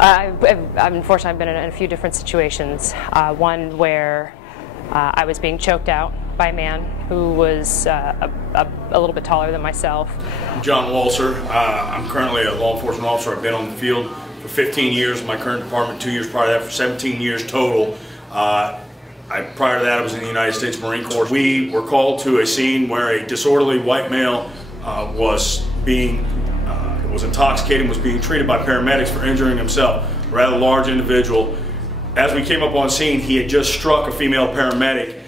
Unfortunately, I've been in a few different situations. One where I was being choked out by a man who was a little bit taller than myself. I'm John Walser. I'm currently a law enforcement officer. I've been on the field for 15 years in my current department, 2 years prior to that for 17 years total. Prior to that, I was in the United States Marine Corps. We were called to a scene where a disorderly white male was intoxicated and was being treated by paramedics for injuring himself. A rather large individual. As we came up on scene, he had just struck a female paramedic,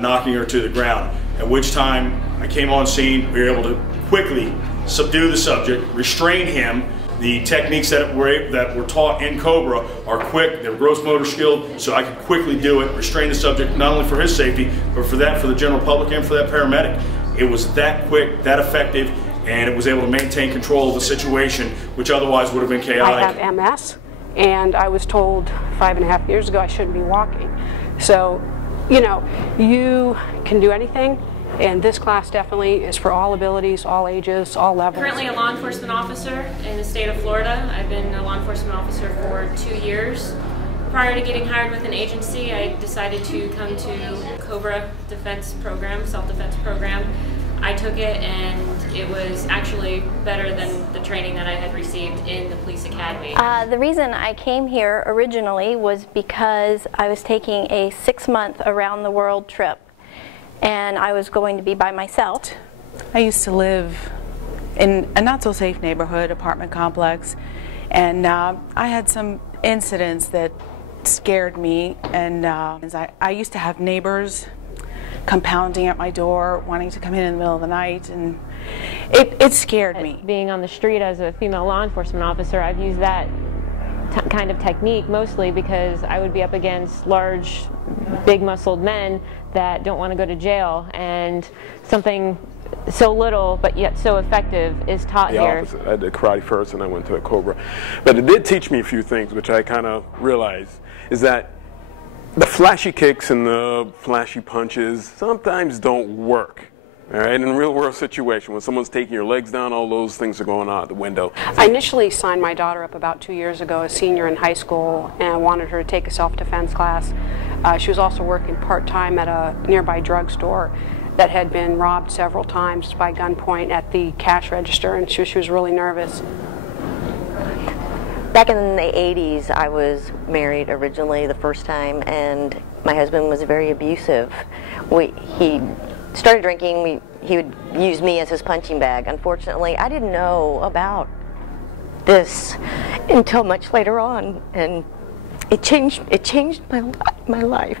knocking her to the ground. At which time I came on scene, we were able to quickly subdue the subject, restrain him. The techniques that were taught in Cobra are quick, they're gross motor skilled, so I could quickly do it, restrain the subject not only for his safety, but for the general public and for that paramedic. It was that quick, that effective, and it was able to maintain control of the situation, which otherwise would have been chaotic. I have MS, and I was told 5.5 years ago I shouldn't be walking. So, you know, you can do anything, and this class definitely is for all abilities, all ages, all levels. Currently a law enforcement officer in the state of Florida. I've been a law enforcement officer for 2 years. Prior to getting hired with an agency, I decided to come to Cobra-Defense program, self-defense program. I took it and it was actually better than the training that I had received in the police academy. The reason I came here originally was because I was taking a 6-month around the world trip and I was going to be by myself. I used to live in a not so safe neighborhood, apartment complex, and I had some incidents that scared me, and I used to have neighbors compounding at my door, wanting to come in the middle of the night, and it scared me. Being on the street as a female law enforcement officer, I've used that kind of technique mostly because I would be up against large, big-muscled men that don't want to go to jail, and something so little but yet so effective is taught here. The opposite. I did karate first and I went to a Cobra. But it did teach me a few things which I kind of realized, is that the flashy kicks and the flashy punches sometimes don't work. All right, in a real world situation, when someone's taking your legs down, all those things are going out the window. I initially signed my daughter up about 2 years ago, a senior in high school, and I wanted her to take a self-defense class. She was also working part-time at a nearby drugstore that had been robbed several times by gunpoint at the cash register, and she was really nervous. Back in the 80s, I was married originally the first time, and my husband was very abusive. He started drinking. He would use me as his punching bag. Unfortunately, I didn't know about this until much later on, and it changed my life.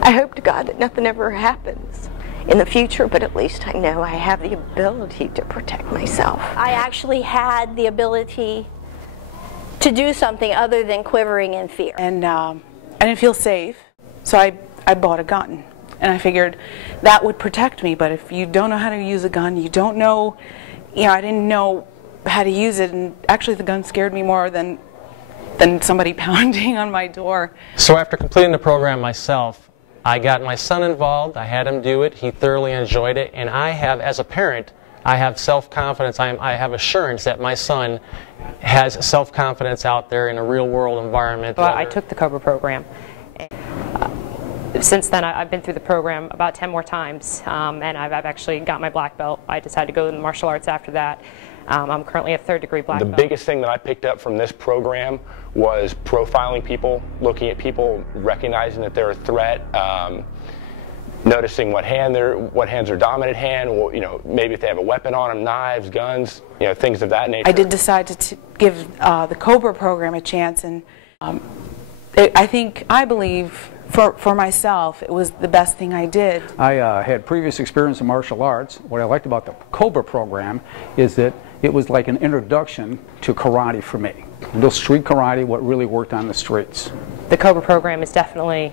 I hope to God that nothing ever happens in the future, but at least I know I have the ability to protect myself. I actually had the ability to do something other than quivering in fear. And I didn't feel safe, so I bought a gun. And I figured that would protect me, but if you don't know how to use a gun, you don't know, I didn't know how to use it, and actually the gun scared me more than somebody pounding on my door. So after completing the program myself, I got my son involved. I had him do it. He thoroughly enjoyed it, and I have, as a parent, I have self-confidence. I have assurance that my son has self-confidence out there in a real-world environment. Well, I took the Cobra program. Since then, I've been through the program about 10 more times, and I've actually got my black belt. I decided to go to the martial arts after that. I'm currently a 3rd-degree black belt. The biggest thing that I picked up from this program was profiling people, looking at people, recognizing that they're a threat, noticing what hands are dominant hand, maybe if they have a weapon on them, knives, guns, things of that nature. I did decide to give the Cobra program a chance, and I believe for myself it was the best thing I did. I had previous experience in martial arts. What I liked about the Cobra program is that it was like an introduction to karate for me. A little street karate, what really worked on the streets. The Cobra program is definitely,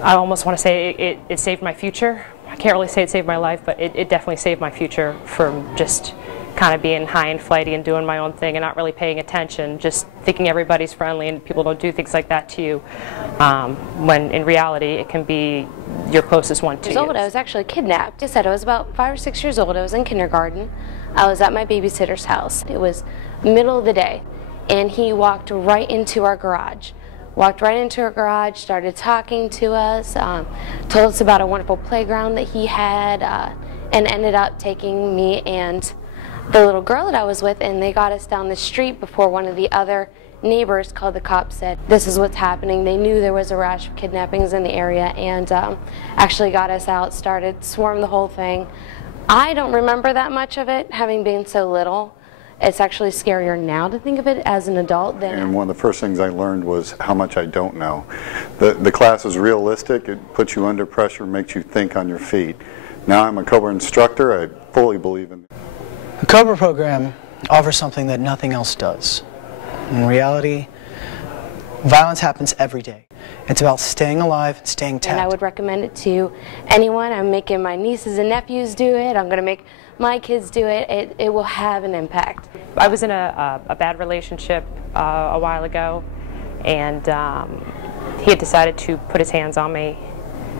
I almost want to say it saved my future. I can't really say it saved my life, but it definitely saved my future from just kind of being high and flighty and doing my own thing and not really paying attention, just thinking everybody's friendly and people don't do things like that to you, when in reality it can be your closest one to you. I was actually kidnapped. I said I was about 5 or 6 years old. I was in kindergarten. I was at my babysitter's house. It was middle of the day, and he walked right into our garage. Started talking to us, told us about a wonderful playground that he had, and ended up taking me and the little girl that I was with, and they got us down the street before one of the other neighbors called the cops, said this is what's happening. They knew there was a rash of kidnappings in the area, and actually got us out, swarmed the whole thing. I don't remember that much of it, having been so little. It's actually scarier now to think of it as an adult than... And one of the first things I learned was how much I don't know. The class is realistic. It puts you under pressure, makes you think on your feet. Now I'm a Cobra instructor. I fully believe in it. The Cobra program offers something that nothing else does. In reality, violence happens every day. It's about staying alive and staying tapped. And I would recommend it to anyone. I'm making my nieces and nephews do it. I'm going to make my kids do it. It will have an impact. I was in a bad relationship a while ago, and he had decided to put his hands on me.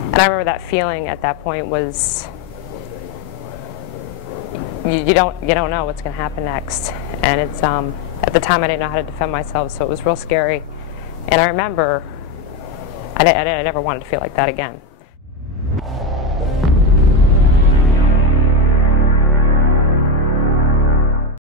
And I remember that feeling at that point was, you don't know what's going to happen next. And it's at the time I didn't know how to defend myself, so it was real scary. And I remember I never wanted to feel like that again.